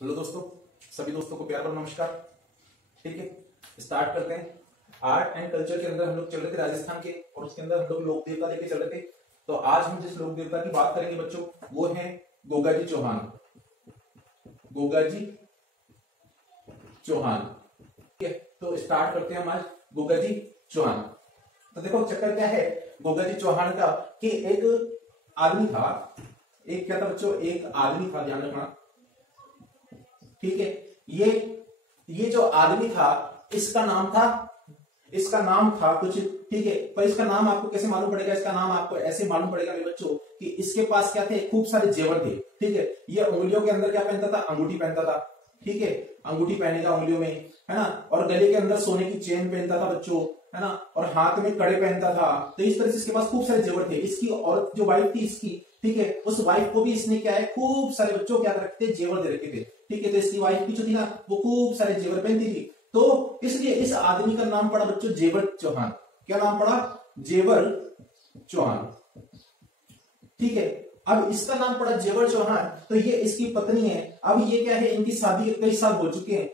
Hello दोस्तों, सभी दोस्तों को प्यार और नमस्कार। ठीक है, स्टार्ट करते हैं। आर्ट एंड कल्चर के अंदर हम लोग चल रहे थे राजस्थान के, और उसके अंदर हम लोग लोक देवता लेके चल रहे थे। तो आज हम जिस लोक देवता की बात करेंगे बच्चों, वो है गोगाजी चौहान। गोगाजी चौहान, ठीक है। तो स्टार्ट करते हैं हम आज गोगाजी चौहान। तो देखो चक्कर क्या है गोगाजी चौहान का, कि एक आदमी था, एक क्या था बच्चों, एक आदमी था, ध्यान रखना। ठीक है, ये जो आदमी था, इसका नाम था कुछ, ठीक है। पर इसका नाम आपको कैसे मालूम पड़ेगा? इसका नाम आपको ऐसे मालूम पड़ेगा मेरे बच्चों कि इसके पास क्या थे, खूब सारे जेवर थे। ठीक है, ये उंगलियों के अंदर क्या पहनता था? अंगूठी पहनता था। ठीक है, अंगूठी पहनेगा उंगलियों में, है ना। और गले के अंदर सोने की चेन पहनता था बच्चों, है ना। और हाथ में कड़े पहनता था। तो इस तरह से इसके पास खूब सारे जेवर थे। इसकी औरत जो वाइफ थी इसकी, ठीक है, उस वाइफ को भी इसने क्या है, खूब सारे बच्चों क्या कर रखे थे, जेवर दे रखे थे। ठीक है, तो इसकी वाइफ भी जो थी ना, वो खूब सारे जेवर पहनती थी। तो इसलिए इस आदमी का नाम पड़ा बच्चों जेवर चौहान। क्या नाम पड़ा? जेवर चौहान। ठीक है, अब इसका नाम पड़ा जेवर चौहान। तो ये इसकी पत्नी है। अब ये क्या है, इनकी शादी कई साल हो चुके हैं,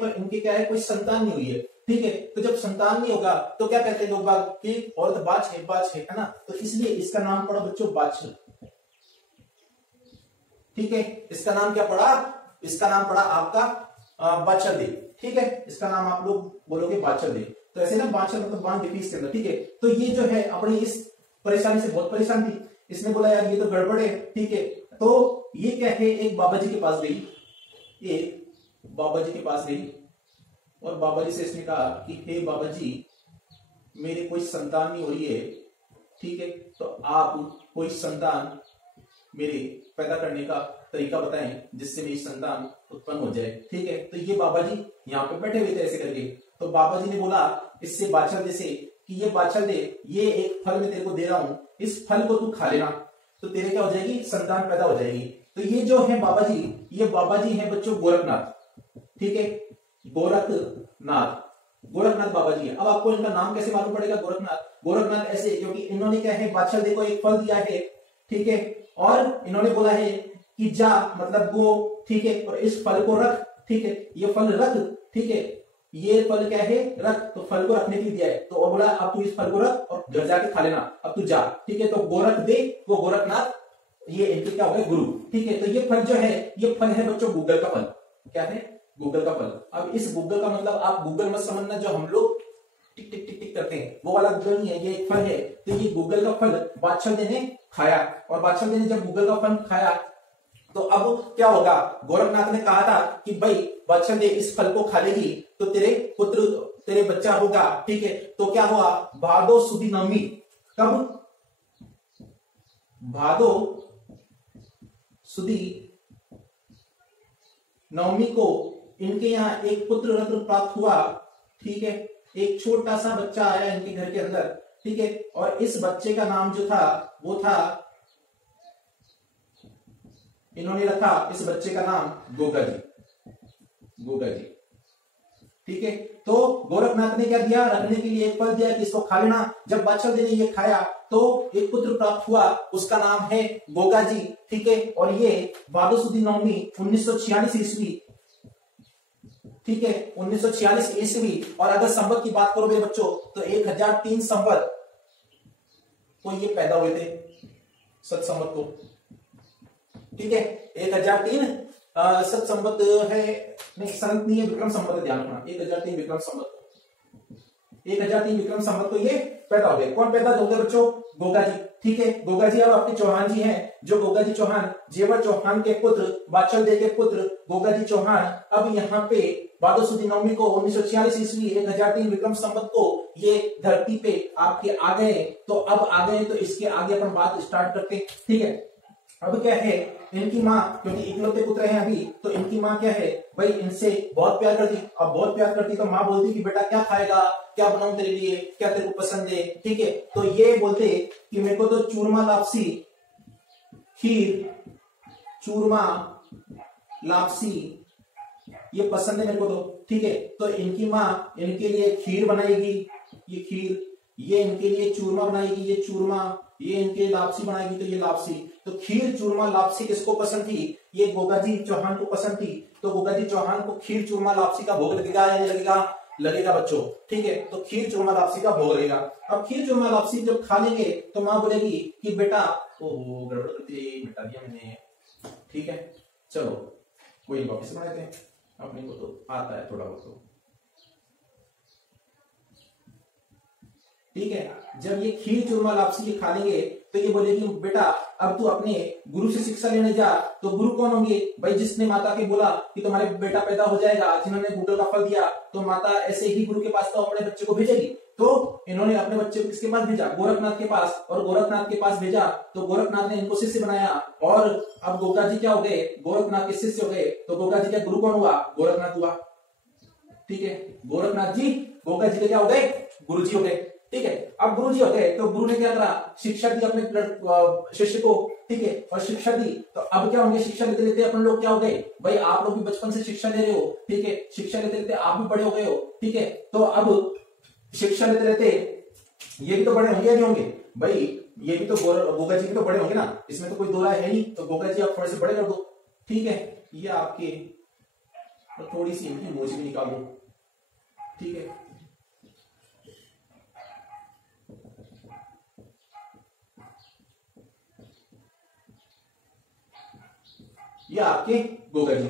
पर इनके क्या है, कोई संतान नहीं हुई है। ठीक है, तो जब संतान नहीं होगा तो क्या कहते हैं लोग बाग कि औरत बाज है ना। तो इसलिए इसका नाम पड़ा बच्चों बाछल। ठीक है, इसका नाम क्या पड़ा? इसका नाम पड़ा आपका बाछल देव। ठीक है, इसका नाम आप लोग बोलोगे बाछल देव। तो ऐसे ना, बाछल मतलब बांध लिपि इसके अंदर। ठीक है, तो ये जो है अपनी इस परेशानी से बहुत परेशान थी। इसने बोला यार ये तो गड़बड़ है। ठीक है, तो ये क्या है, एक बाबा जी के पास गई, और बाबा जी से इसने कहा कि हे बाबा जी, मेरे कोई संतान नहीं हो रही है। ठीक है, तो आप कोई संतान मेरे पैदा करने का तरीका बताएं जिससे मेरी संतान उत्पन्न हो जाए। ठीक है, तो ये बाबा जी यहाँ पे बैठे हुए थे ऐसे करके। तो बाबा जी ने बोला इससे बाछल दे से कि ये बाछल दे, ये एक फल मैं तेरे को दे रहा हूं, इस फल को तू खा लेना, तो तेरे क्या हो जाएगी, संतान पैदा हो जाएगी। तो ये जो है बाबा जी, ये बाबा जी है बच्चों गोरखनाथ। ठीक है, गोरखनाथ बाबा जी है। अब आपको इनका नाम कैसे मालूम पड़ेगा? गोरखनाथ ऐसे क्योंकि इन्होंने क्या है, बाछल देखो एक फल दिया है। ठीक है, और इन्होंने बोला है कि जा मतलब गो। ठीक है, और इस फल को रख। ठीक है, ये फल रख। ठीक है, ये फल क्या है, रख। तो फल को रखने के लिए दिया है, तो वो बोला अब तू इस फल को रख और घर जाके खा लेना, अब तू जा। ठीक है, तो गोरख दे, वो गोरखनाथ, ये इनके क्या हो गए, गुरु। ठीक है, तो ये फल जो है, ये फल है बच्चों गूगल का फल। क्या है? गूगल का फल। अब इस गूगल का मतलब आप गूगल मत समझना जो हम लोग टिक टिक टिक टिक करते हैं, वो वाला गूगल नहीं है, ये एक फल है। तो ये गूगल का फल बादशाह ने खाया, और बादशाह ने जब गूगल का फल खाया तो अब क्या होगा, गोरखनाथ ने कहा था कि भाई बादशाह ने इस फल को खा लेगी तो तेरे पुत्र, तेरे बच्चा होगा। ठीक है, तो क्या हुआ, भादो सुदी नवमी, कब? भादो सुदी नवमी को इनके यहाँ एक पुत्र रत्न प्राप्त हुआ। ठीक है, एक छोटा सा बच्चा आया इनके घर के अंदर। ठीक है, और इस बच्चे का नाम जो था वो था, इन्होंने रखा इस बच्चे का नाम गोगाजी। ठीक है, तो गोरखनाथ ने क्या दिया, रखने के लिए एक फल दिया कि इसको खा लेना। जब बादशाह ने ये खाया तो एक पुत्र प्राप्त हुआ, उसका नाम है गोगाजी। ठीक है, और ये भादो सुदी नवमी 1946 ईस्वी। ठीक है, 1946 ईस्वी। और अगर संवत की बात करो मेरे बच्चों तो 1003 संवत को ये पैदा हुए थे, सत संवत को। ठीक है, 1003 सत संवत है, नहीं संत नहीं है, विक्रम संवत, ध्यान रखना। 1003 विक्रम संवत, 1003 विक्रम संवत को ये पैदा हो गए। कौन पैदा हो गए बच्चों? गोगाजी। ठीक है, गोगाजी अब आपके चौहान जी हैं, जो गोगाजी चौहान, जेवर चौहान के पुत्र, बाछल दे के पुत्र गोगाजी चौहान। अब यहाँ पे भादो सुदी नवमी को 1946 ईस्वी 1003 विक्रम संवत को ये धरती पे आपके आ गए। तो अब आ गए तो इसके आगे अपन बात स्टार्ट करते हैं। ठीक है, अब क्या है, इनकी माँ, क्योंकि इकलौते पुत्र हैं अभी, तो इनकी माँ क्या है भाई, इनसे बहुत प्यार करती। अब बहुत प्यार करती तो माँ बोलती कि बेटा क्या खाएगा, क्या बनाऊं तेरे लिए, क्या तेरे को पसंद है। ठीक है, तो ये बोलते कि मेरे को तो चूरमा लापसी, खीर, चूरमा लापसी ये पसंद है मेरे को तो। ठीक है, तो इनकी माँ इनके लिए खीर बनाएगी, ये खीर, ये इनके लिए चूरमा बनाएगी, ये चूरमा, ये इनके लापसी बनाएगी तो ये लापसी, तो खीर चूरमा लापसी किसको पसंद थी? ये गोगाजी चौहान को पसंद थी। तो गोगाजी चौहान को खीर चूरमा लापसी का भोग लगेगा या नहीं लगेगा? लगेगा बच्चों, ठीक है। तो खीर चूरमा लापसी का भोग लगेगा। अब खीर चूरमा लापसी जब खा लेंगे तो माँ बोलेगी कि बेटा, ओहो गड़बड़ करती मिटा दिया मैंने, ठीक है। चलो कोई वापस बनाते हैं, अपने को तो आता है थोड़ा बहुत तो, ठीक है। जब ये खीर चूरमा लापसी के खा लेंगे तो ये बोलेगी बेटा अब तू अपने गुरु से शिक्षा लेने जा। तो गुरु कौन होंगे भाई? जिसने माता के बोला कि तुम्हारे बेटा पैदा हो जाएगा, जिन्होंने गूगल का फल दिया, तो माता ऐसे ही गुरु के पास तो अपने बच्चे को भेजेगी। तो इन्होंने अपने बच्चे को किसके पास भेजा? गोरखनाथ के पास। और गोरखनाथ के पास भेजा तो गोरखनाथ ने इनको शिष्य बनाया। और अब गोगा जी क्या हो गए? गोरखनाथ के शिष्य हो गए। तो गोगा जी का गुरु कौन हुआ? गोरखनाथ हुआ, ठीक है। गोरखनाथ जी गोगा जी के क्या हो गए? गुरु जी हो गए, ठीक है। अब गुरु जी हो गए तो गुरु ने क्या करा? शिक्षा दी अपने शिष्य को, ठीक है, और शिक्षा दी। तो अब क्या होंगे? शिक्षा लेते लेते अपन लोग क्या हो गए भाई? आप लोग भी बचपन से शिक्षा ले रहे हो, ठीक है। शिक्षा लेते लेते आप भी बड़े हो गए हो, ठीक है। तो अब शिक्षा लेते लेते ये भी तो बड़े होंगे या नहीं होंगे भाई? ये भी तो गोगा जी भी तो बड़े होंगे ना, इसमें तो कोई दो राय है नहीं। तो गोगा जी आप थोड़े से बड़े कर दो, ठीक है। ये आपके तो थोड़ी सी इनकी मोजी भी निकाल दो, ठीक है। ये आपके गोगा जी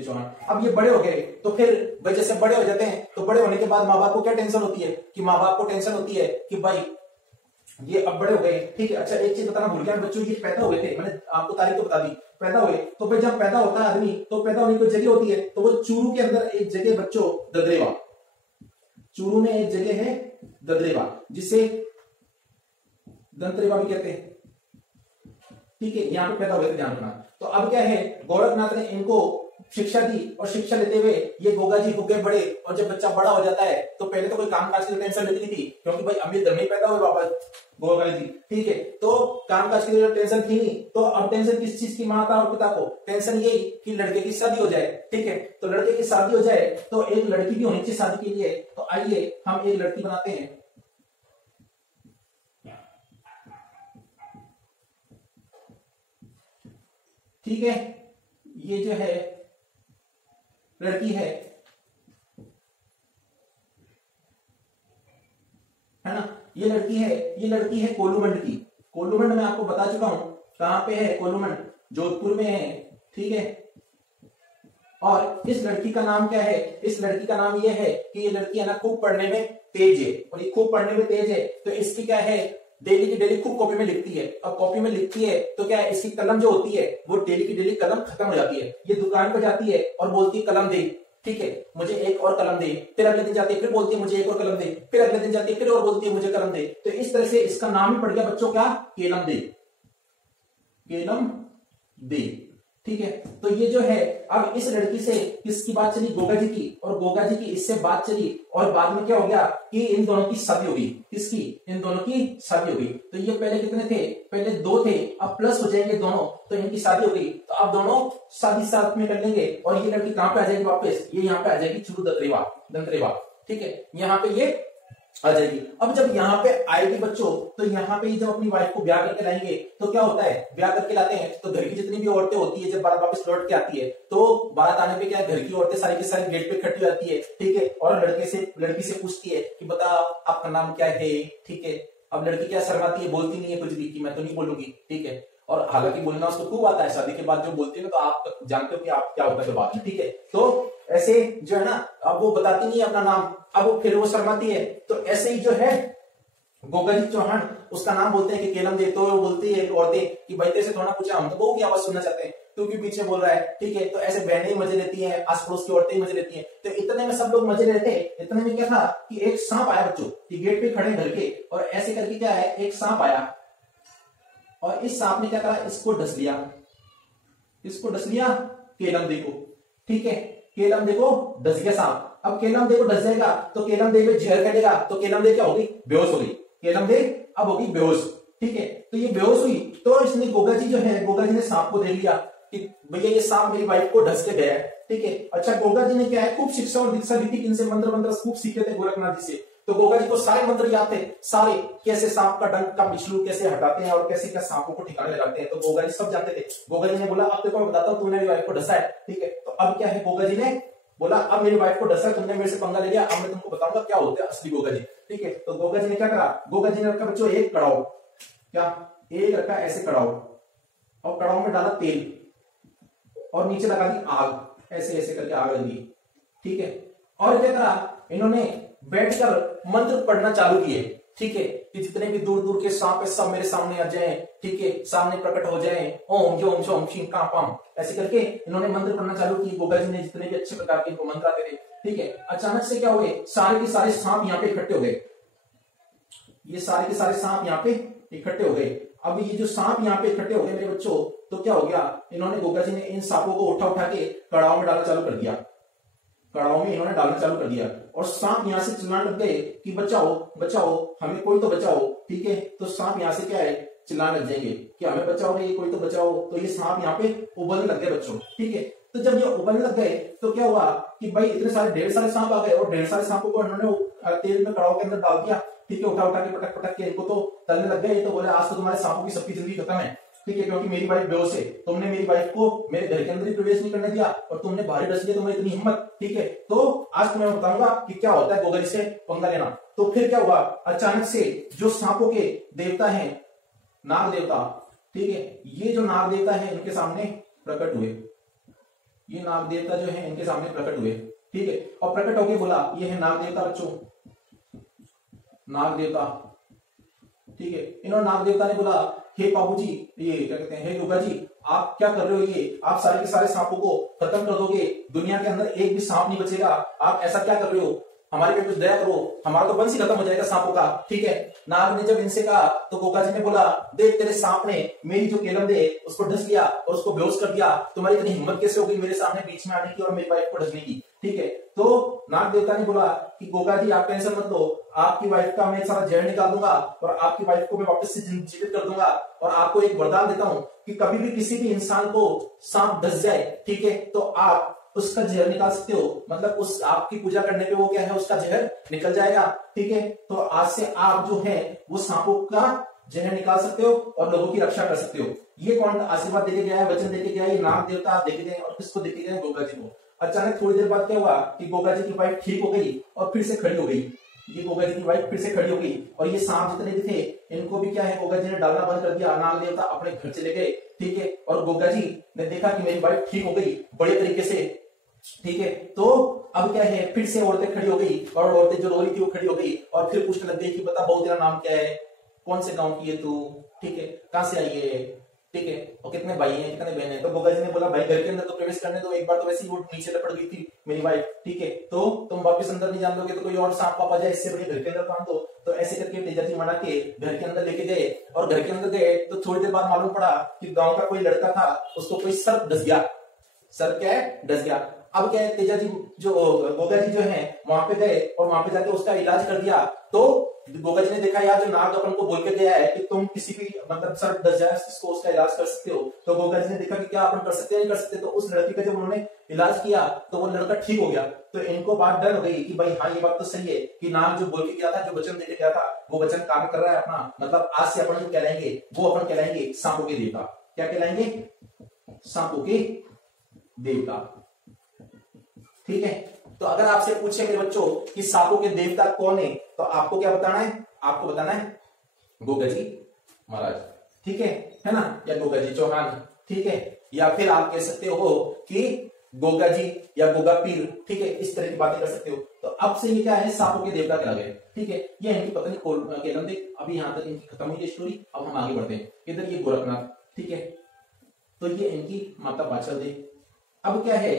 चौहान। अब ये बड़े हो गए तो फिर भाई जैसे बड़े हो जाते हैं तो बड़े होने के बाद माँ बाप को क्या टेंशन होती है? कि माँ बाप को टेंशन होती है कि भाई ये अब बड़े हो गए, ठीक है। अच्छा एक चीज बताना भूल गया बच्चों, ये पैदा हुए थे, मैंने आपको तारीख तो बता दी। पैदा हुए तो भाई जब पैदा होता है आदमी तो पैदा होने की जगह होती है, तो वो चूरू के अंदर एक जगह बच्चों ददरेवा, चूरू में एक जगह है ददरेवा जिसे दंतरेवा भी कहते हैं, ठीक है। यहाँ पे पैदा हुए थे, ध्यान रखना। तो अब क्या है? गोरखनाथ ने इनको शिक्षा दी और शिक्षा लेते हुए ये गोगा जी हो गए बड़े। और जब बच्चा बड़ा हो जाता है तो पहले तो कोई काम काज की टेंशन लेती नहीं थी, क्योंकि भाई अमीर घर में ही पैदा हुए वापस गोगा जी, ठीक है। तो काम काज की टेंशन थी नहीं। तो अब टेंशन किस चीज की? माता और पिता को टेंशन यही कि लड़के की शादी हो जाए, ठीक है। तो लड़के की शादी हो जाए तो एक लड़की भी होनी चाहिए शादी के लिए। तो आइए हम एक लड़की बनाते हैं, ठीक है। ये जो है लड़की है ना? ये लड़की है कोलूमंड की। कोलूमंड मैं आपको बता चुका हूं कहां पे है। कोलूमंड जोधपुर में है, ठीक है। और इस लड़की का नाम क्या है? इस लड़की का नाम ये है कि ये लड़की है ना खूब पढ़ने में तेज है। और ये खूब पढ़ने में तेज है तो इसकी क्या है? डेली की डेली खूब कॉपी में लिखती है। अब कॉपी में लिखती है तो क्या है? इसकी कलम जो होती है वो डेली की डेली कलम खत्म हो जाती है। ये दुकान पर जाती है और बोलती है कलम दे, ठीक है, मुझे एक और कलम दे। फिर अगले दिन जाती है फिर बोलती है मुझे एक और कलम दे। फिर अगले दिन जाती है फिर और बोलती है मुझे कलम दे। तो इस तरह से इसका नाम ही पड़ गया बच्चों क्या? केलम दे, केलम दे, ठीक है। तो ये जो है अब इस लड़की से किसकी बात चली? गोगा जी की। और गोगा जी की इससे बात चली और बाद में क्या हो गया कि इन दोनों की शादी हो गई। किसकी? इन दोनों की शादी हो गई। तो ये पहले कितने थे? पहले दो थे, अब प्लस हो जाएंगे दोनों, तो इनकी शादी हो गई। तो अब दोनों शादी साथ में कर लेंगे और ये लड़की कहां पे आ जाएगी वापस? ये यहाँ पे आ जाएगी चूरू दंतरेवा, ठीक है। यहाँ पे ये आ जाएगी। अब जब यहाँ पे आएगी बच्चों तो यहाँ पे जब अपनी वाइफ को ब्याह करके लाएंगे तो क्या होता है? ब्याह करके लाते हैं तो घर की जितनी भी औरतें होती है जब बारात वापस लौट के आती है तो बारात आने पे क्या है? घर की औरतें सारी की सारी गेट पे इकट्ठी जाती है, ठीक है। और लड़की से पूछती है कि बता आपका नाम क्या है, ठीक है। अब लड़की क्या शर्माती है, बोलती नहीं है कुछ भी कि मैं तो नहीं बोलूंगी, ठीक है। और हालांकि बोलना उसको खूब आता है, शादी के बाद जो बोलती है ना तो आप जानते हो कि आप क्या होता है बात में, ठीक है। तो ऐसे जो है ना अब वो बताती नहीं है अपना नाम, अब फिर वो शर्माती है। तो ऐसे ही जो है गोगा जी चौहान उसका नाम बोलते हैं कि केलम दे। तो वो बोलती है औरतें कि भाई तेरे से थोड़ा पूछा, हम तो बहू की आवाज सुनना चाहते हैं, तू भी पीछे बोल रहा है, ठीक है। तो ऐसे बहनें ही मजे लेती हैं, आस पड़ोस की औरतें ही मजे लेती हैं। तो इतने में सब लोग मजे लेते हैं। इतने में क्या था कि एक सांप आया बच्चों कि गेट पे खड़े घर के, और ऐसे करके क्या है एक सांप आया और इस सांप ने क्या करा? इसको डस लिया केलम दे को, ठीक है। केलम दे को डस गया सांप। अब केलम दे को डस जाएगा तो केलम दे में जहर फैलेगा तो केलम दे क्या होगी? बेहोश हो गई। केलम दे अब होगी बेहोश, ठीक है। तो ये बेहोश हुई तो इसने गोगा जी ने सांप को देख लिया कि भैया ये सांप मेरी वाइफ को डस के गया है, ठीक है। अच्छा गोगा जी ने क्या है खूब शिक्षा और दीक्षा दी थी, इनसे मंत्र खूब सीखे थे गोरखनाथ जी से। तो गोगा जी को सारे मंत्र याद थे, सारे, कैसे सांप का डंक का बिछलू कैसे हटाते हैं और कैसे क्या सांपों को ठिकाने लगाते हैं, तो गोगा जी सब जानते थे। गोगा जी ने बोला अब देखो मैं बताता हूँ, तूने मेरी वाइफ को डसा है, ठीक है, तो अब क्या है, गोगा जी ने बोला अब मेरी वाइफ को डसा, तुमने मेरे से पंगा ले लिया, अब मैं तुमको बताऊंगा क्या होते हैं असली गोगा जी, ठीक है। तो गोगा जी ने क्या करा, गोगा जी ने रखा बच्चों एक कड़ाव, क्या, एक रखा ऐसे कड़ाव, और कड़ाव में डाला तेल और नीचे लगा दी आग, ऐसे ऐसे करके आग लगी, ठीक है। और क्या करा, इन्होंने बैठकर मंत्र पढ़ना चालू किए, ठीक है, कि जितने भी दूर दूर के सांप है सब मेरे सामने आ जाएं, ठीक है, सामने प्रकट हो जाएं, ओम जोम शोम शिं कां पां, ऐसे करके इन्होंने मंत्र पढ़ना चालू किए। गोगा जी ने जितने भी अच्छे प्रकार के इनको मंत्र आते थे, ठीक है। अचानक से क्या हुए, सारे के सारे सांप यहाँ पे इकट्ठे हो गए, ये सारे के सारे सांप यहाँ पे इकट्ठे हो गए। अब ये जो सांप यहाँ पे इकट्ठे हो गए मेरे बच्चों, तो क्या हो गया, इन्होंने गोगा जी ने इन सांपों को उठा उठा के कड़ाव में डालना चालू कर दिया, कड़ाव में इन्होंने डालना चालू कर दिया, और सांप यहां से चिल्लाने लग गए कि बचाओ बचाओ, हमें कोई तो बचाओ, ठीक है। तो सांप यहां से क्या है, चिल्लाने लग जाएंगे कि हमें बचाओ रे, कोई तो बचाओ। तो ये सांप यहाँ पे उबलने लग गए बच्चों, ठीक है। तो जब ये उबलने लग गए तो क्या हुआ कि भाई इतने सारे ढेर सारे सांप आ गए, और ढेर सारे सांपों को इन्होंने तेल में कड़ाव के अंदर डाल दिया, ठीक है, उठा उठा के पटक पटक के इनको तो तलने लग गए। तो बोले आज तो तुम्हारे सांपों की सबकी जिंदगी खत्म है, ठीक है, क्योंकि मेरी वाइफ बेहोश है, तुमने मेरी वाइफ को मेरे घर के अंदर ही प्रवेश नहीं करने दिया, और तुमने बाहर डस लिया, तुम्हें इतनी हिम्मत, ठीक है। तो आज तुम्हें बताऊंगा कि क्या होता है गोगा जी से पंगा लेना। तो फिर क्या हुआ, अचानक से जो सांपों के देवता हैं, नाग देवता, ठीक है, ये जो नाग देवता है इनके सामने प्रकट हुए, ये नाग देवता जो है इनके सामने प्रकट हुए, ठीक है। और प्रकट होके बोला, ये है नाग देवता बच्चों, नाग देवता, ठीक है। इन्होंने नाग देवता ने बोला, हे बाबूजी, ये क्या कहते हैं, हे गोगा जी, आप क्या कर रहे हो, ये आप सारे के सारे सांपों को खत्म कर दोगे, दुनिया के अंदर एक भी सांप नहीं बचेगा, आप ऐसा क्या कर रहे हो, हमारे पे कुछ दया करो, हमारा तो वंश ही खत्म हो जाएगा सांपों का, ठीक है। नाग ने जब इनसे कहा तो गोगा जी ने बोला, देख तेरे सांप ने मेरी जो केलम दे उसको ढस लिया और उसको बेहोश कर दिया, तुम्हारी इतनी हिम्मत कैसे हो गई मेरे सामने बीच में आने की और मेरी वाइफ को ढसने की, ठीक है। तो नाग देवता ने बोला कि गोगा जी आप टेंशन मत लो, आपकी वाइफ का मैं सारा जहर निकाल दूंगा और आपकी वाइफ को मैं वापस से जीवित कर दूंगा, और आपको एक वरदान देता हूं कि कभी भी किसी भी इंसान को सांप डस जाए, ठीक है, तो आप उसका जहर निकाल सकते हो, मतलब उस आपकी पूजा करने पे वो क्या है, उसका जहर निकल जाएगा, ठीक है। तो आज से आप जो है वो सांपों का जहर निकाल सकते हो और लोगों की रक्षा कर सकते हो। ये कौन आशीर्वाद देके गया है, वचन देके गया है, ये नाग देवता देके गए, और किसको देके गए, गोगा जी को। अचानक थोड़ी देर बाद क्या हुआ कि गोगा जी की वाइफ ठीक हो गई और फिर से खड़ी हो गई, ये गोगा जी की वाइफ फिर से खड़ी हो गई, और ये सांप जितने भी थे इनको भी क्या है, गोगा जी ने डालना बंद कर दिया, नाग देवता अपने घर चले गए, ठीक है। और गोगा जी ने देखा कि मेरी वाइफ ठीक हो गई बड़े तरीके से, ठीक है। तो अब क्या है, फिर से औरतें खड़ी हो गई, और औरतें जो रो रही थी वो खड़ी हो गई और फिर पूछने लग गई कि बता बहू तेरा नाम क्या है, कौन से गांव की है तू, ठीक है, कहां से आई है, ठीक है, और कितने भाई हैं कितने बहन हैं। तो गोगा जी ने बोला भाई घर के अंदर तो प्रवेश करने दो, एक बार तो वैसे ही वो नीचे लपट गई थी मेरी वाइफ, ठीक है, तो तुम वापस अंदर नहीं जान दोगे तो कोई और सांप पापा जाए, इससे बढ़िया घर के अंदर बांध दो। तो ऐसे करके तेजा जी मना के घर के अंदर लेके गए, और घर के अंदर गए तो थोड़ी देर बाद मालूम पड़ा कि गांव का कोई लड़का था, उसको कोई सर्प डस गया, सर्प क्या है, डस गया। अब क्या है, तेजा जी जो गोगा जी जो है वहां पे गए और वहां पे जाके उसका इलाज कर दिया। तो गोगा जी ने देखा यार जो नाग अपन को बोल के गया है कि तुम किसी भी मतलब सर्प डस जाए इसको उसका इलाज कर सकते हो, तो गोगा जी ने देखा कि क्या अपन कर सकते हैं, नहीं कर सकते। तो उस लड़की का जब उन्होंने इलाज किया तो वो लड़का ठीक हो गया। तो इनको बात डर हो गई कि भाई हाँ ये बात तो सही है कि नाग जो बोल के गया था, जो वचन देके गया था वो वचन काम कर रहा है अपना, मतलब आज से अपन जो कहलाएंगे वो अपन कहलाएंगे सांपों के देवता। क्या कहलाएंगे, सांपों के देवता, ठीक है। तो अगर आपसे पूछे मेरे बच्चों कि सांपों के देवता कौन है, तो आपको क्या बताना है, आपको बताना है गोगा जी महाराज, ठीक है ना, या गोगा जी चौहान, ठीक है, या फिर आप कह सकते हो कि गोगा जी या गोगा पीर, ठीक है, इस तरह की बातें कर सकते हो। तो अब से ये क्या है, सांपों के देवता कहला गए, ठीक है। ये इनकी पत्नी केलम देख, अभी यहां तक इनकी खत्म हुई स्टोरी। अब हम आगे बढ़ते हैं, इधर ये गोरखनाथ, ठीक है, तो ये इनकी माता बाचल देव। अब क्या है,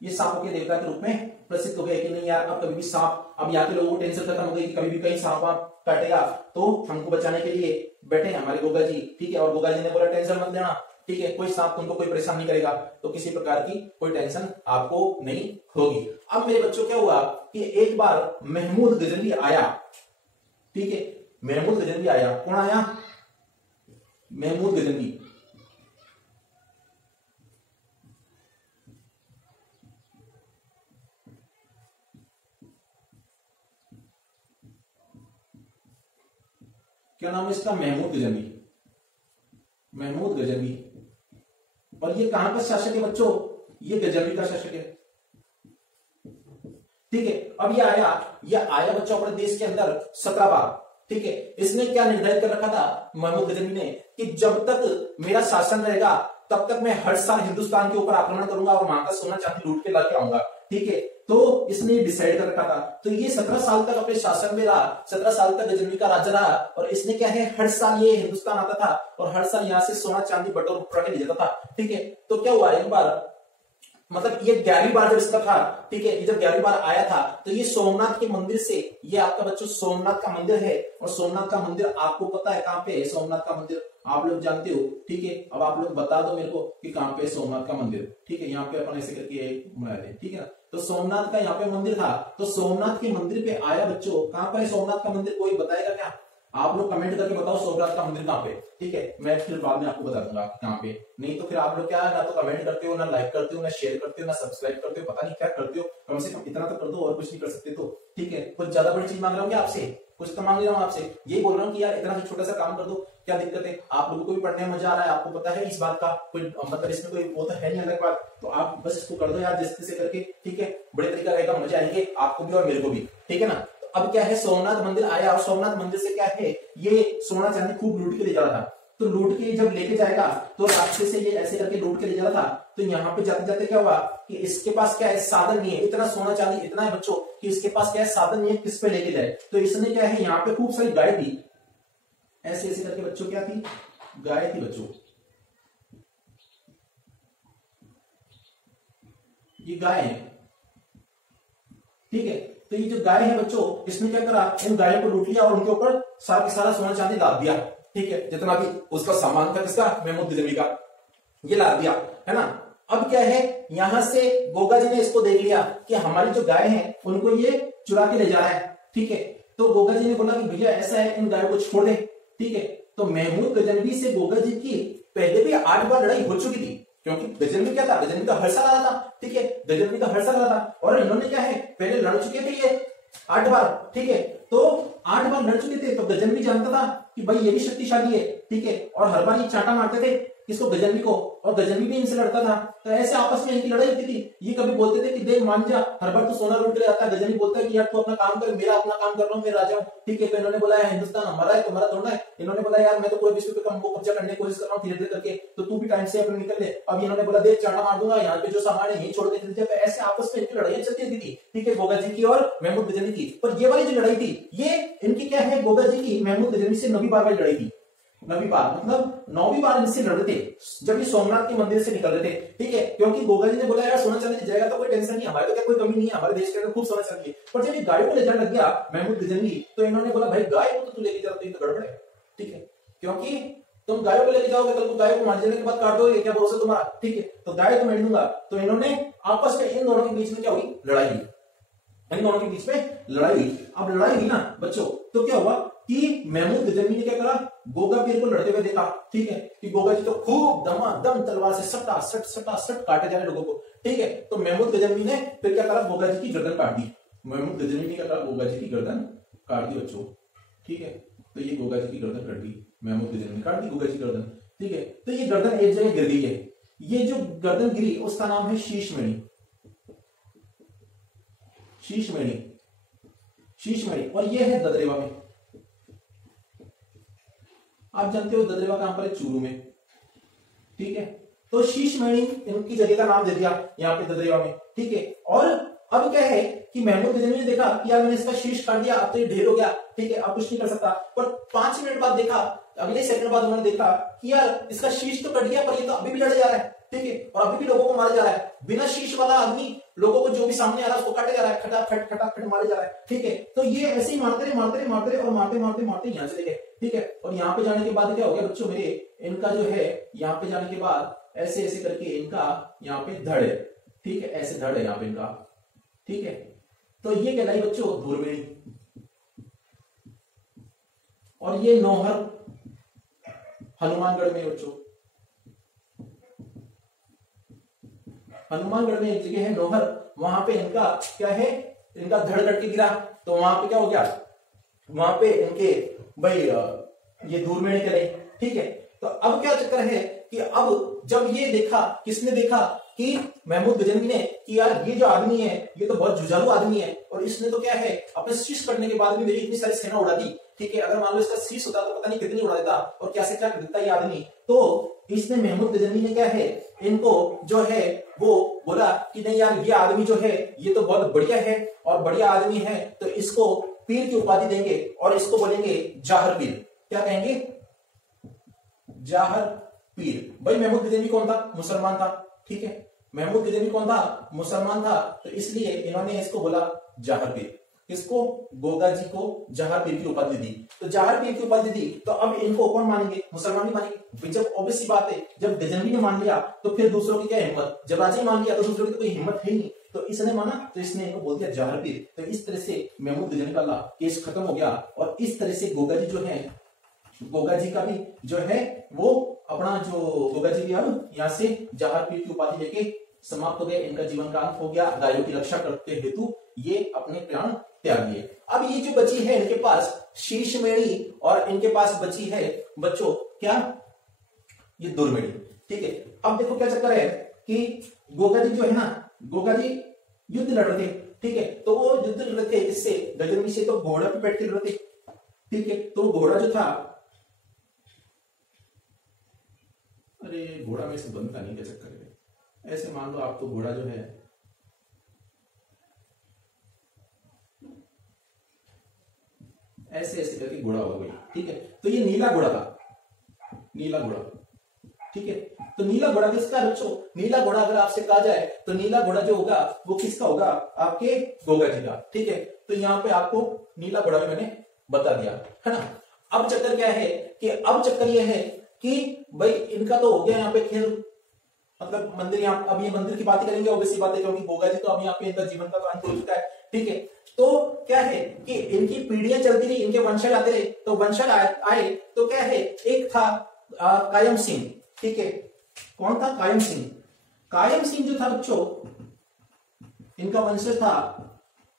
ये सांपों के देवता के रूप में प्रसिद्ध हो गए कि नहीं यार अब कभी भी सांप, अब यहाँ के लोगों को टेंशन खत्म हो गई कि कभी भी कहीं सांप काटेगा तो हमको बचाने के लिए बैठे हमारे गोगा जी, ठीक है। और गोगा जी ने बोला टेंशन मत लेना, ठीक है, कोई सांप तुमको कोई परेशान नहीं करेगा, तो किसी प्रकार की कोई टेंशन आपको नहीं होगी। अब मेरे बच्चों क्या हुआ कि एक बार महमूद गजनवी आया, ठीक है, महमूद गजनवी आया। कौन आया, महमूद गजनवी। क्या नाम है इसका, महमूद गजनवी, महमूद गजनवी। और ये कहां का शासक है बच्चों, ये गजनवी का शासक है। ठीक है, अब ये आया बच्चों अपने देश के अंदर 17 बार। ठीक है, इसने क्या निर्धारित कर रखा था महमूद गजनवी ने कि जब तक मेरा शासन रहेगा तब तक मैं हर साल हिंदुस्तान के ऊपर आक्रमण करूंगा और वहां का सोना चांदी लूट के लाके आऊंगा। ठीक है, तो इसने डिसाइड कर रखा था। तो ये 17 साल तक अपने शासन में रहा, 17 साल तक गजनवी का राज्य रहा। और इसने क्या है, हर साल ये हिंदुस्तान आता था और हर साल यहाँ से सोना चांदी बटोर उठा के ले जाता था। ठीक है, तो क्या हुआ एक बार, मतलब ये 11वीं बार जब इसका था। ठीक है, ये जब 11वीं बार आया था तो ये सोमनाथ के मंदिर से, ये आपका बच्चों सोमनाथ का मंदिर है। और सोमनाथ का मंदिर आपको पता है कहां पे है, सोमनाथ का मंदिर आप लोग जानते हो। ठीक है, अब आप लोग बता दो मेरे को कि कहां पे है सोमनाथ का मंदिर। ठीक है, यहाँ पे अपन ऐसे करके बनाए थे। ठीक है ना, तो सोमनाथ का यहाँ पे मंदिर था। तो सोमनाथ के मंदिर पे आया बच्चों, कहां पर है सोमनाथ का मंदिर, कोई बताएगा क्या? आप लोग कमेंट करके बताओ सोमनाथ का मंदिर कहां पे। ठीक है, मैं फिर बाद में आपको बता दूंगा कहां पे। नहीं तो फिर आप लोग क्या ना तो कमेंट करते हो, ना लाइक करते हो, ना शेयर करते हो, ना सब्सक्राइब करते हो, पता नहीं क्या करते हो। कम से कम इतना तो कर दो, और कुछ नहीं कर सकते तो। ठीक है, कुछ ज्यादा बड़ी चीज मांग रहा हूँ क्या आपसे, कुछ तो मांग रहा हूँ आपसे, यही बोल रहा हूँ कि यार इतना छोटा सा काम कर दो, क्या दिक्कत है? आप लोगों को भी पढ़ने में मजा आ रहा है, आपको पता है इस बात का, कोई मतलब इसमें कोई वो तो है नहीं अलग बात। तो आप बस इसको कर दो यार जिस से करके। ठीक है, बड़े तरीका रहेगा, मजा आएंगे आपको भी और मेरे को भी। ठीक है ना, अब क्या है, सोमनाथ मंदिर आया और सोमनाथ मंदिर से क्या है, ये सोना चांदी खूब लूट के ले जा रहा था। तो लूट के जब लेके जाएगा तो रास्ते से ये ऐसे करके लूट के ले जा रहा था। तो यहाँ पे जाते जाते क्या हुआ कि इसके पास क्या है, साधन नहीं है, इतना सोना चांदी इतना है बच्चों कि इसके पास क्या है, साधन नहीं है किस पे लेके जाए। तो इसने क्या है, यहाँ पे खूब सारी गाय थी, ऐसे ऐसे करके बच्चों क्या थी, गाय थी बच्चों। ये गाय है। ठीक है, तो ये जो गाय है बच्चों, इसने क्या करा, इन गायों को लूट लिया और उनके ऊपर सारा का सारा सोना चांदी लाद दिया। ठीक है, जितना भी उसका सामान था किसका, महमूद गजनवी का, ये लाद दिया, है ना। अब क्या है, यहां से गोगा जी ने इसको देख लिया कि हमारी जो गाय है उनको ये चुरा के ले जा रहा है। ठीक है, तो गोगा जी ने बोला कि भैया ऐसा है, इन गायों को छोड़ दे। ठीक है, तो महमूद गजनवी से गोगा जी की पहले भी 8 बार लड़ाई हो चुकी थी, क्योंकि गजनवी क्या था, गजनवी का हर साल आ था। ठीक है, गजनवी का हर साल आ था और इन्होंने क्या है, पहले लड़ चुके थे ये 8 बार। ठीक है, तो 8 बार लड़ चुके थे, तो गजनवी जानता था कि भाई ये भी शक्तिशाली है। ठीक है, और हर बार ये चांटा मारते थे किसको, गजनवी को, और गजनवी भी इनसे लड़ता था। तो ऐसे आपस में इनकी लड़ाई होती थी। ये कभी बोलते थे कि देख मान जा, हर बार तो सोना लूट के आता है। गजनवी बोलता है कि यार तू अपना काम कर, मेरा अपना काम कर रहा हूँ, मैं राजा हूँ। ठीक है, तो इन्होंने बोला है हिंदुस्तान हमारा है, तुम्हारा थोड़ा है। इन्होंने बोला यार मैं तो पूरे विश्व पे कब्जा करने की कोशिश कर रहा हूँ धीरे धीरे करके, तो तू भी टाइम से अपने निकल ले। अब इन्होंने बोला देख चांटा मार दूंगा, यहाँ पे जो सामान है यही छोड़ के चलते। तो ऐसे आपस में इनकी लड़ाई चलती रहती थी। ठीक है, गोगा जी की और महमूद गजनवी की। पर ये वाली जो लड़ाई थी, ये इनकी क्या है, गोगा जी की महमूद गजनवी से 9वीं बार वाली लड़ाई थी। 9वीं बार मतलब 9वीं बार इनसे लड़ रहे थे जब ये सोमनाथ के मंदिर से निकल रहे थे। ठीक है, क्योंकि गोगा जी ने बोला यार सोना चांदी जाएगा तो कोई टेंशन नहीं, हमारे तो क्या कोई कमी नहीं है, हमारे देश के अंदर खूब सोना चांदी है। पर जब ये गाय को ले जाने लग गया महमूद गजनवी, तो इन्होंने बोला भाई गाय को तो तू लेके जा, तो गड़बड़ है। ठीक है, क्योंकि तुम गाय को लेके जाओगे कल को गाय को मार जाने के बाद काट दोगे, क्या भरोसा तुम्हारा। ठीक है, तो गाय तो मैं दूंगा। तो इन्होंने आपस में इन दोनों के बीच में क्या हुई, लड़ाई हुई। इन दोनों के बीच में लड़ाई हुई। अब लड़ाई हुई ना बच्चों, तो क्या हुआ कि महमूद गजनवी ने क्या करा, गोगा पीर को लड़ते हुए देखा। ठीक है, कि गोगा जी तो खूब दमादम तलवार से सटा सट काटे जा रहे लोगों को। ठीक है, तो महमूद गजनवी ने फिर क्या करा, गोगा जी की गर्दन काट दी। महमूद गजनवी ने क्या करा, गोगा जी की गर्दन काट दी बच्चों। ठीक है, तो ये गोगा जी की गर्दन कट दी, महमूद गजनवी ने काट दी गोगा जी की गर्दन। ठीक है, तो ये गर्दन एक जगह गिर गई है। ये जो गर्दन गिरी उसका नाम है शीशमणि, शीशमणि, शीशमणि। और ये है ददरेवा में, आप जानते हो ददरेवा कहां पर है, चूरू में। ठीक है, तो शीशमणि इनकी जगह का नाम दे दिया यहाँ पे ददरेवा में। ठीक है, और अब क्या है कि महमूद गजनवी ने देखा कि यार मैंने इसका शीश काट दिया, अब तो ये ढेर हो गया। ठीक है, अब कुछ नहीं कर सकता। पर 5 मिनट बाद देखा, अगले सेकंड बाद उन्होंने देखा कि यार इसका शीश तो कट गया, पर ये तो अभी भी लड़े जा रहा है। ठीक है, और अभी भी लोगों को मारा जा रहा है। बिना शीश वाला आदमी लोगों को जो भी सामने आ रहा है उसको काटे जा रहा है, खटाखट मारे जा रहा है। ठीक है, तो ये ऐसे ही मारते रहे और मारते यहाँ चले गए। ठीक है, और यहाँ पे जाने के बाद क्या हो गया बच्चों मेरे, इनका जो है यहाँ पे जाने के बाद ऐसे ऐसे करके इनका यहाँ पे धड़ है। ठीक है, ऐसे धड़ है यहाँ पे इनका। ठीक है, तो ये कहलाई बच्चों धूर्वेणी। और ये नौहर हनुमानगढ़ में बच्चों, हनुमानगढ़ में एक जगह है नौहर, वहां पे इनका क्या है, इनका धड़ कट के गिरा। तो वहां पे क्या हो गया, वहां पे इनके भाई ये दूरमेणी करे, ठीक है। तो अब क्या चक्कर है कि अब जब ये देखा, किसने देखा कि महमूद गजनवी ने, कि यार ये जो आदमी है ये तो बहुत जुझारू आदमी है, और इसने तो क्या है अपने शीश कटने के बाद भी मेरी इतनी सारी सेना उड़ा दी, ठीक है। अगर मान लो इसका शीश होता तो पता नहीं कितनी उड़ा देता, और क्या से क्या कर देता ये आदमी। तो इसने महमूद गजनवी ने क्या है इनको जो है वो बोला कि नहीं यार ये आदमी जो है ये तो बहुत बढ़िया है और बढ़िया आदमी है, तो इसको पीर की उपाधि देंगे और इसको बोलेंगे जाहर पीर। क्या कहेंगे? जाहर पीर। भाई महमूद गजनवी कौन था? मुसलमान था, ठीक है। महमूद गजनवी कौन था? मुसलमान था, तो इसलिए इन्होंने इसको बोला जाहर पीर। किसको? गोगा जी को जाहर पीर की उपाधि दी। तो जाहर पीर की उपाधि दी तो अब इनको कौन मानेंगे? मुसलमान ही मानेंगे। जब ऑब्वियस सी बात है, जब गजनवी ने मान लिया तो फिर दूसरों की क्या हिम्मत? जब राजा ही मान लिया तो दूसरों की तो कोई हिम्मत है ही नहीं, तो इसने माना तो इसने इनको बोल दिया जाहर पीर। तो इस तरह से महमूद गजनवी का केस खत्म हो गया, और इस तरह से गोगा जी जो है, गोगा जी का भी जो है वो अपना जो गोगा जी भी अब यहाँ से जाहर पीर की उपाधि लेके समाप्त हो गए, इनका जीवन का अंत हो गया। गायों की रक्षा करते हेतु ये अपने प्राण त्याग दिए। अब ये जो बची है इनके पास शीशमेणी, और इनके पास बची है बच्चों क्या? ये दुर्मेणी, ठीक है। अब देखो क्या चक्कर है कि गोगा जी जो है ना, गोगा जी युद्ध लड़ रहे थे, ठीक है। तो वो युद्ध लड़ रहे थे इससे, गजनवी से, तो घोड़ा पे बैठ के लड़ रहे थे, ठीक है। तो घोड़ा जो था, अरे घोड़ा में से बनता नहीं, क्या चक्कर है? ऐसे मान लो आप, तो घोड़ा जो है ऐसे ऐसे करके घोड़ा हो गई, ठीक है। तो ये नीला घोड़ा था, नीला घोड़ा, ठीक है। तो नीला घोड़ा किसका बच्चों? नीला घोड़ा अगर आपसे कहा जाए तो नीला घोड़ा जो होगा वो किसका होगा? आपके गोगा जी का, ठीक है। तो यहाँ पे आपको नीला घोड़ा भी मैंने बता दिया, है ना। अब चक्कर क्या है कि अब चक्कर यह है कि भाई इनका तो हो गया यहाँ पे खेल, मतलब मंदिर, यहाँ अब ये मंदिर की बात करेंगे ऑब्वियस बात है, क्योंकि गोगा जी तो अब यहाँ पे इनका जीवन का अंत हो चुका है, ठीक है। तो क्या है कि इनकी पीढ़ियां चलती रही, इनके वंशज आते रहे, तो वंशज आए तो क्या है, एक था कायम सिंह, ठीक है। कौन था? कायम सिंह। कायम सिंह जो था बच्चों इनका वंशज था,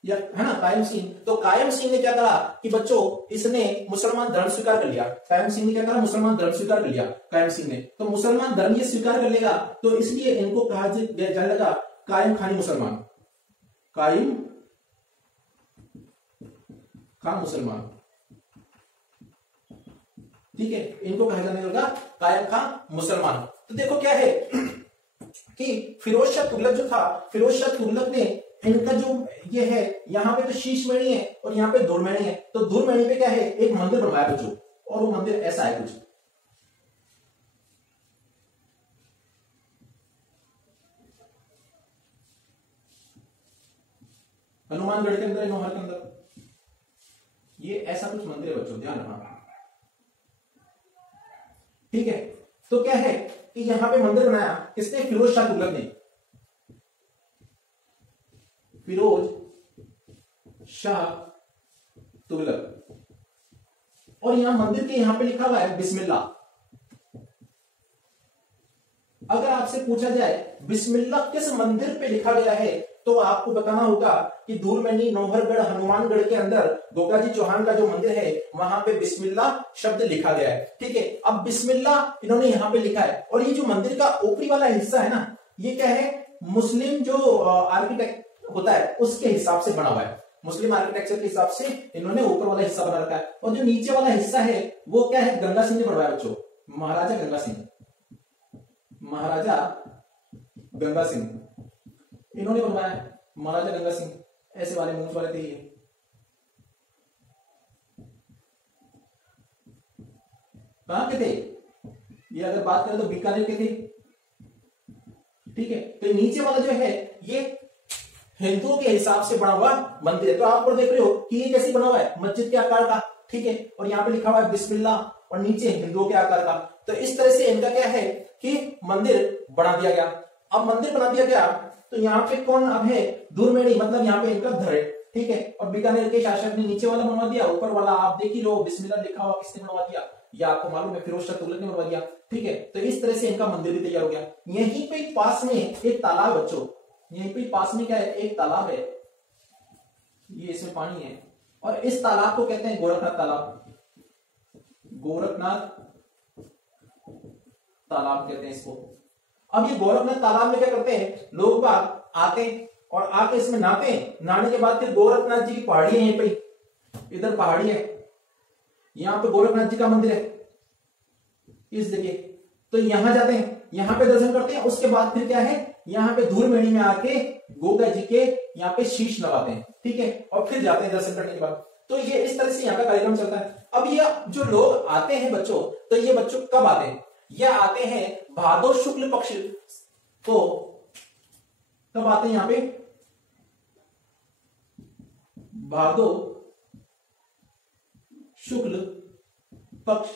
या है ना, कायम सिंह। तो कायम सिंह ने क्या करा कि बच्चों इसने मुसलमान धर्म स्वीकार कर लिया। कायम सिंह ने क्या करा? मुसलमान धर्म स्वीकार कर लिया कायम सिंह ने। तो मुसलमान धर्म ये स्वीकार कर लेगा तो इसलिए इनको कहा जाने लगा कायम खानी मुसलमान, कायम खान मुसलमान, ठीक है। इनको कहा जाने लगा कायम खान मुसलमान। तो देखो क्या है कि फिरोज शाह तुगलक जो था, फिरोज शाह तुगलक ने इनका जो ये है, यहाँ पे तो शीशमेणी है और यहाँ पे दुर्मेणी है, तो दुर्मेणी पे क्या है, एक मंदिर बनवाया बच्चों, और वो मंदिर ऐसा है कुछ, हनुमानगढ़ के अंदर, नौहर के अंदर, ये ऐसा कुछ मंदिर है बच्चों, ध्यान रखना, ठीक है। तो क्या है कि यहां पे मंदिर बनाया किसने? फिरोज शाह तुगलक ने, फिरोज शाह तुगलक। और यहां मंदिर के यहां पे लिखा हुआ है बिस्मिल्लाह। अगर आपसे पूछा जाए बिस्मिल्लाह किस मंदिर पे लिखा गया है, तो आपको बताना होगा कि दूरमनी, नौहरगढ़, हनुमानगढ़ के अंदर गोगा जी चौहान का जो मंदिर है वहां पे बिस्मिल्लाह शब्द लिखा गया है, ठीक है। अब बिस्मिल्लाह इन्होंने यहां पे लिखा है, और ये जो मंदिर का ऊपरी वाला हिस्सा है ना, ये क्या है, मुस्लिम जो आर्किटेक्ट होता है उसके हिसाब से बना हुआ है, मुस्लिम आर्किटेक्चर के हिसाब से इन्होंने ऊपर वाला हिस्सा बना रखा है। और जो नीचे वाला हिस्सा है वो क्या है, गंगा सिंह ने बनवाया बच्चों, महाराजा गंगा सिंह, महाराजा गंगा सिंह इन्होंने बनवाया, महाराजा गंगा सिंह, ऐसे वाले मूंछ वाले थे ये। कहां के थे ये? अगर बात करें तो बीकानेर के थे, ठीक है। तो नीचे वाला जो है ये हिंदुओं के हिसाब से बना हुआ मंदिर है। तो आप पर देख रहे हो कि ये कैसे बना हुआ है, मस्जिद के आकार का, ठीक है। और यहाँ पे लिखा हुआ है बिस्मिल्लाह, और नीचे हिंदुओं के आकार का। तो इस तरह से इनका क्या है कि मंदिर बना दिया गया। अब मंदिर बना दिया गया तो यहाँ पे कौन अब है, दूरमेणी, मतलब यहाँ पे इनका घर है, ठीक है। और बीकानेर के शासक ने नीचे वाला बनवा दिया, ऊपर वाला आप देख ही लो बिस्मिल्लाह लिखा हुआ किसने बनवा दिया, या आपको मालूम है फिरोज शाह तुगलक ने बनवा दिया, ठीक है। तो इस तरह से इनका मंदिर भी तैयार हो गया। यहीं पे पास में एक तालाब बच्चों, यहीं पे पास में क्या है, एक तालाब है, ये इसमें पानी है, और इस तालाब को कहते हैं गोरखनाथ तालाब, गोरखनाथ तालाब कहते हैं इसको। अब ये गोरखनाथ तालाब में क्या करते हैं, लोग बाग आते हैं और आके इसमें नहाते हैं। नहाने के बाद फिर गोरखनाथ जी की पहाड़ी है, यहीं पे इधर पहाड़ी है, यहां पे गोरखनाथ जी का मंदिर है इस जगह। तो यहां जाते हैं, यहां पे दर्शन करते हैं। उसके बाद फिर क्या है, यहाँ पे धूल मेणी में आके गोगा जी के यहाँ पे शीश लगाते हैं, ठीक है, और फिर जाते हैं दर्शन करने के बाद। तो ये इस तरह से यहाँ का कार्यक्रम चलता है। अब ये जो लोग आते हैं बच्चों, तो ये बच्चों कब आते हैं, ये आते हैं भादो शुक्ल पक्ष को। कब आते हैं यहाँ पे, भादो शुक्ल पक्ष,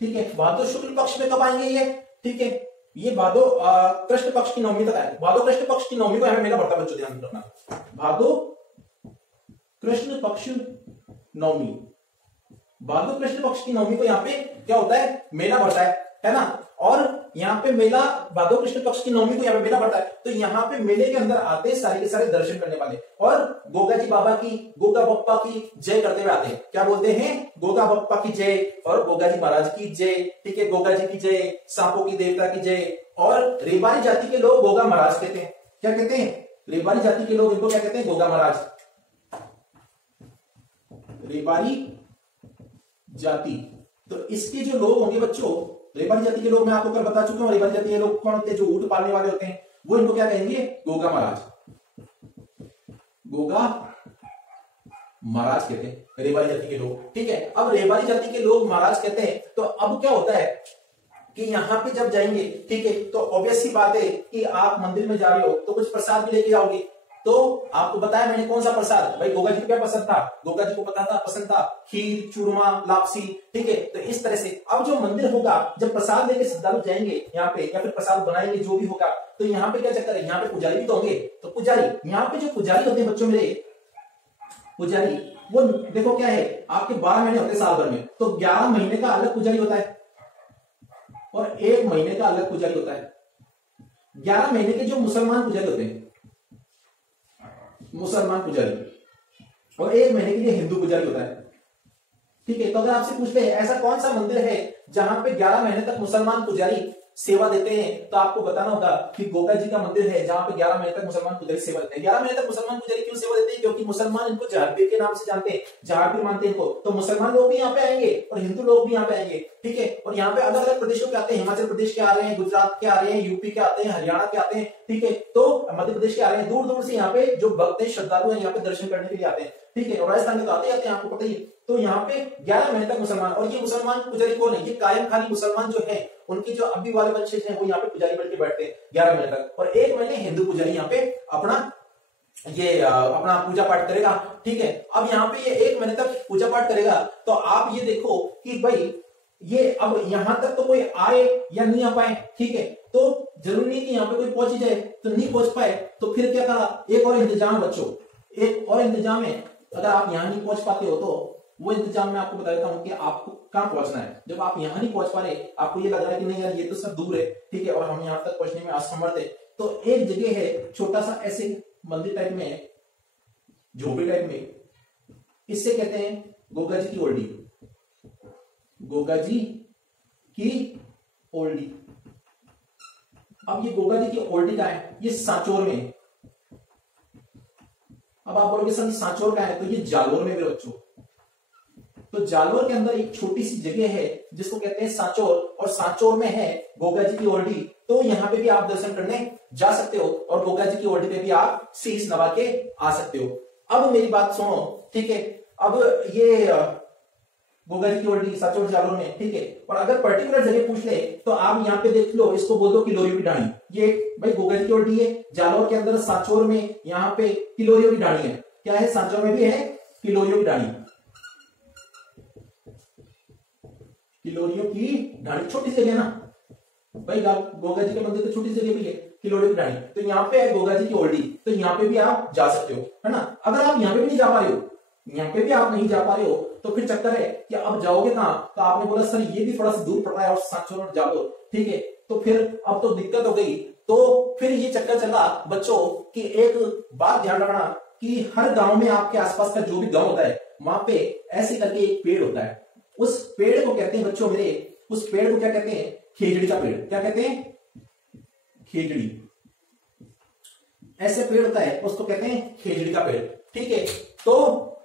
ठीक है। भादो शुक्ल पक्ष में कब आएंगे ये, ठीक है, ये भादो कृष्ण पक्ष की नवमी तक आएंगे। भादो कृष्ण पक्ष की नवमी को हमें मेला पड़ता है बच्चों, ध्यान रखना, भादो कृष्ण पक्ष नवमी, भादो कृष्ण पक्ष की नवमी को यहाँ पे क्या होता है, मेला पड़ता है ना। और यहाँ पे मेला भादो कृष्ण पक्ष की नवमी को यहाँ पे मेला पड़ता है। तो यहाँ पे मेले के अंदर आते हैं सारे के सारे दर्शन करने वाले और गोगा जी बाबा की, गोगा बप्पा की जय करते हुए आते हैं। क्या बोलते हैं, गोगा बप्पा की जय और गोगा जी महाराज की जय, ठीक है, गोगा जी की जय, सांपों की देवता की जय। और रेबारी जाति के लोग गोगा महाराज कहते हैं। क्या कहते हैं, रेबारी जाति के लोग इनको क्या कहते हैं, गोगा महाराज। रेबारी जाति, तो इसके जो लोग होंगे बच्चों, रेबारी जाति के लोग मैं आपको कल बता चुका हूं। रेबारी जाति के लोग कौन होते हैं, जो ऊंट पालने वाले होते हैं, वो इनको क्या कहेंगे, गोगा महाराज। गोगा महाराज कहते हैं रेबारी जाति के लोग, ठीक है। अब रेबारी जाति के लोग महाराज कहते हैं। तो अब क्या होता है कि यहाँ पे जब जाएंगे, ठीक है, तो ऑब्वियस सी बात है कि आप मंदिर में जा रहे हो तो कुछ प्रसाद भी लेके जाओगे। तो आपको बताया मैंने कौन सा प्रसाद, भाई गोगा जी को क्या पसंद था, गोगा जी को पता था, पसंद था खीर, चूरमा, लापसी, ठीक है। तो इस तरह से अब जो मंदिर होगा, जब प्रसाद लेके श्रद्धालु जाएंगे यहाँ पे, या फिर प्रसाद बनाएंगे जो भी होगा, तो यहाँ पे क्या चक्कर है, यहाँ पे पुजारी भी तो होंगे। तो पुजारी, यहाँ पे जो पुजारी होते हैं बच्चों मेरे, पुजारी वो देखो क्या है, आपके 12 महीने होते हैं साल भर में, तो 11 महीने का अलग पुजारी होता है और 1 महीने का अलग पुजारी होता है। 11 महीने के जो मुसलमान पुजारी होते हैं, मुसलमान पुजारी, और 1 महीने के लिए हिंदू पुजारी होता है, ठीक है। तो अगर आपसे पूछ ले ऐसा कौन सा मंदिर है जहां पे 11 महीने तक मुसलमान पुजारी सेवा देते हैं, तो आपको बताना होगा कि गोगा जी का मंदिर है जहां पे 11 महीने तक मुसलमान पुजारी सेवा देते हैं। 11 महीने तक मुसलमान पुजारी क्यों सेवा देते हैं, क्योंकि मुसलमान इनको जहांगीर के नाम से जानते हैं, जहांगीर मानते हैं इनको। तो मुसलमान लोग भी यहाँ पे आएंगे और हिंदू लोग भी यहाँ पे आएंगे, ठीक है। और यहाँ पे अलग अलग प्रदेशों के आते हैं, हिमाचल प्रदेश के आ रहे हैं, गुजरात के आ रहे हैं, यूपी के आते हैं, हरियाणा के आते हैं, ठीक है, तो मध्य प्रदेश के आ रहे हैं। दूर दूर से यहाँ पे जो भक्त हैं, श्रद्धालु हैं, यहाँ पे दर्शन करने के लिए आते हैं, ठीक है। और राजस्थान के तो आते हैं, आपको पता ही है। तो यहाँ पे 11 महीने तक मुसलमान, और ये मुसलमान पुजारी कौन है, ये कायम खानी मुसलमान जो है, उनके जो अभी वाले वंशज हैं, वो यहाँ पे पुजारी बन के बैठते हैं 11 महीने तक। और 1 महीने हिंदू पुजारी यहाँ पे अपना पूजा पाठ करेगा, ठीक है। अब यहाँ पे ये 1 महीने तक पूजा पाठ करेगा। तो आप ये देखो कि भाई ये अब यहां तक तो कोई आए या नहीं आ पाए, ठीक है, तो जरूरी नहीं कि यहाँ पे कोई पहुंच ही जाए, तो नहीं पहुंच पाए तो फिर क्या करा, एक और इंतजाम बच्चों, एक और इंतजाम है। अगर आप यहाँ नहीं पहुंच पाते हो तो वो इंतजाम मैं आपको बता देता हूँ कि आपको कहाँ पहुंचना है। जब आप यहाँ नहीं पहुंच पा रहे, आपको ये लग रहा है कि नहीं यार ये तो सब दूर है, ठीक है, और हम यहाँ तक पहुंचने में असमर्थ है, तो एक जगह है छोटा सा ऐसे मंदिर टाइप में, झोपड़ी टाइप में, इससे कहते हैं गोगा जी की ओल्डी। गोगा जी की ओल्डी। अब ये गोगा जी की ओल्डी का है, ये सांचौर में है। अब आप बोलोगे सर सांचौर का है, तो ये जालोर में मेरे बच्चों। तो जालोर के अंदर एक छोटी सी जगह है जिसको कहते हैं सांचौर, और सांचौर में है गोगा जी की ओल्डी। तो यहाँ पे भी आप दर्शन करने जा सकते हो और गोगा जी की ओल्डी पे भी आप शीश नवा के आ सकते हो। अब मेरी बात सुनो, ठीक है। अब ये गोगा जी की ओल्डी सांचौर जालोर में, ठीक है। और अगर पर्टिकुलर जगह पूछ ले तो आप यहाँ पे देख लो, इसको बोल दो किलोरियों की डाणी। ये भाई गोगा जी की ओल्डी है जालोर के अंदर, सांचौर में यहाँ पे किलोरियों की डाणी है। क्या है, सांचौर में भी है किलोरियों की डाणी। किलोरियों की डाणी छोटी सी जगह ना भाई, गोगा जी के मंदिर तो छोटी सी जगह भी है, किलोरियों की डाणी। तो यहाँ पे है गोगा जी की ओल्डी, तो यहाँ पे भी आप जा सकते हो, है ना। अगर आप यहाँ पे भी नहीं जा पा रहे हो, यहाँ पे भी आप नहीं जा पा रहे हो, तो फिर चक्कर है कि अब जाओगे कहां। तो आपने बोला सर ये भी थोड़ा सा दूर पड़ रहा है और सांचौर और जालोर, ठीक है, तो फिर अब तो दिक्कत हो गई। तो फिर ये चक्कर चला बच्चों कि एक बात ध्यान रखना कि हर गांव में आपके आसपास का जो भी गांव होता है, वहां पे ऐसे करके एक पेड़ होता है, उस पेड़ को कहते हैं बच्चों मेरे, उस पेड़ को क्या कहते हैं? खेजड़ी का पेड़। क्या कहते हैं? खेजड़ी। ऐसे पेड़ होता है उसको कहते हैं खेजड़ी का पेड़। ठीक है, तो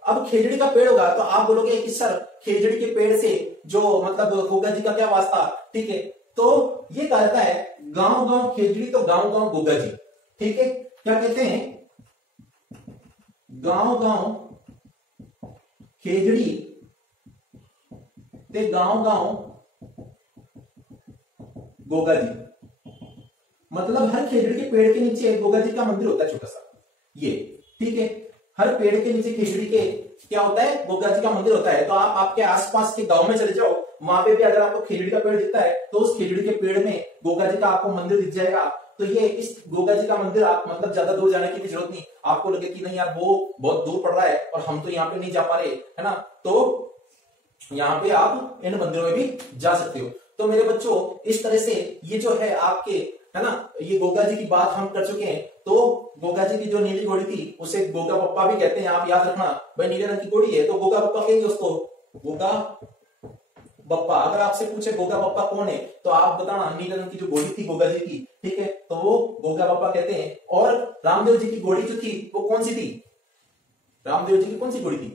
अब खेजड़ी का पेड़ होगा तो आप बोलोगे कि सर खेजड़ी के पेड़ से जो मतलब गोगा जी का क्या वास्ता? ठीक है, तो ये कहा जाता है गांव गांव खेजड़ी तो गांव गांव गोगा जी। ठीक है, क्या कहते हैं? गांव गांव खेजड़ी ते गांव गांव गोगा जी। मतलब हर खेजड़ी के पेड़ के नीचे गोगा जी का मंदिर होता है छोटा सा ये। ठीक है, हर पेड़ के नीचे खेजड़ी के क्या होता है? गोगा जी का मंदिर होता है। तो आप आपके आसपास के गांव में चले जाओ, वहां पे भी अगर आपको खेजड़ी का पेड़ दिखता है तो उस खेजड़ी के पेड़ में गोगा जी का आपको मंदिर दिख जाएगा। तो ये इस गोगा जी का मंदिर आप मतलब ज्यादा दूर जाने की भी जरूरत नहीं, आपको लगे कि नहीं यार वो बहुत दूर पड़ रहा है और हम तो यहाँ पे नहीं जा पा रहे, है ना, तो यहाँ पे आप इन मंदिरों में भी जा सकते हो। तो मेरे बच्चों इस तरह से ये जो है आपके, है ना, ये गोगा जी की बात हम कर चुके हैं। तो गोगा जी की जो नीली घोड़ी थी उसे गोगा पप्पा भी कहते हैं, आप याद रखना भाई, नीले रंग की घोड़ी है तो गोगा पप्पा कहेंगे उसको, गोगा बप्पा। अगर आपसे पूछे गोगा बप्पा कौन है तो आप बताना नीले रंग की जो घोड़ी थी गोगा जी की, ठीक है, तो वो गोगा बप्पा कहते हैं। और रामदेव जी की घोड़ी जो थी वो कौन सी थी? रामदेव जी की कौन सी घोड़ी थी?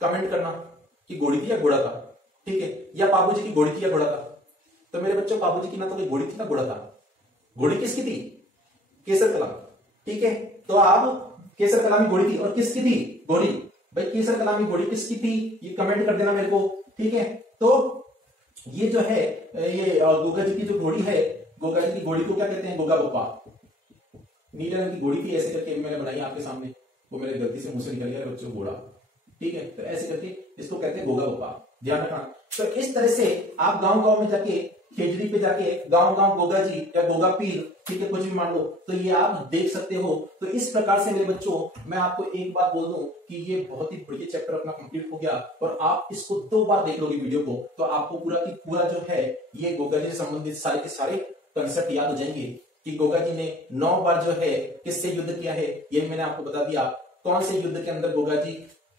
कमेंट करना कि घोड़ी थी या घोड़ा था। ठीक है, या बाबू जी की घोड़ी थी या घोड़ा था? तो मेरे बच्चों बाबू जी की ना तो कोई घोड़ी थी ना घोड़ा था। घोड़ी किसकी थी? केसर कलाम। ठीक है, तो आप केसर कलामी घोड़ी थी। और किसकी थी घोड़ी? भाई केसर कलामी घोड़ी किसकी थी ये कमेंट कर देना मेरे को। ठीक है, तो ये जो है ये गोगा जी की जो घोड़ी है, गोगा जी की घोड़ी को क्या कहते हैं? गोगा बप्पा। नीले रंग की घोड़ी थी, ऐसे करके मैंने बनाई आपके सामने, वो मेरे गलती से मुंह से निकल गया बच्चों घोड़ा। ठीक है, तो ऐसे करके इसको कहते हैं गोगा बप्पा, ध्यान रखना। तो इस तरह से आप गांव गांव में जाके खेजड़ी पे जाके गांव गांव गोगा जी या गोगा पीर, ठीक है, कुछ भी मान लो, तो ये आप देख सकते हो। तो इस प्रकार से मेरे बच्चों मैं आपको एक बात बोल दूं कि ये बहुत ही बढ़िया चैप्टर अपना कंप्लीट हो गया और आप इसको 2 बार देख लोगे वीडियो को तो आपको पूरा की पूरा जो है ये गोगा जी से संबंधित सारे के सारे कंसेप्ट याद हो जाएंगे कि गोगा जी ने 9 बार जो है किससे युद्ध किया है, ये मैंने आपको बता दिया। कौन से युद्ध के अंदर गोगा जी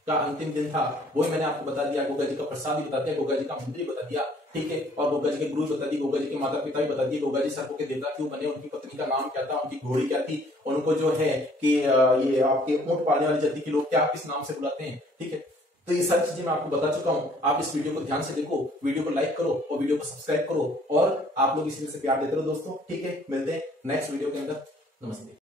का अंतिम दिन था वो मैंने आपको बता दिया। गोगा जी का प्रसाद भी बता दिया, गोगा जी का मंदिर बता दिया। ठीक है, और गोगा जी के गुरु बता दिए, गोगा जी के माता पिता भी बता दिए, गोगा जी सर्पों के देवता क्यों बने, उनकी पत्नी का नाम क्या था, उनकी घोड़ी क्या थी, उनको जो है कि ये आपके ऊंट पालने वाली जाति के लोग क्या किस नाम से बुलाते हैं। ठीक है, तो ये सारी चीजें मैं आपको बता चुका हूं। आप इस वीडियो को ध्यान से देखो, वीडियो को लाइक करो और वीडियो को सब्सक्राइब करो और आप लोग इसी तरह से प्यार देते रहो दोस्तों। ठीक है, मिलते हैं नेक्स्ट वीडियो के अंदर। नमस्ते।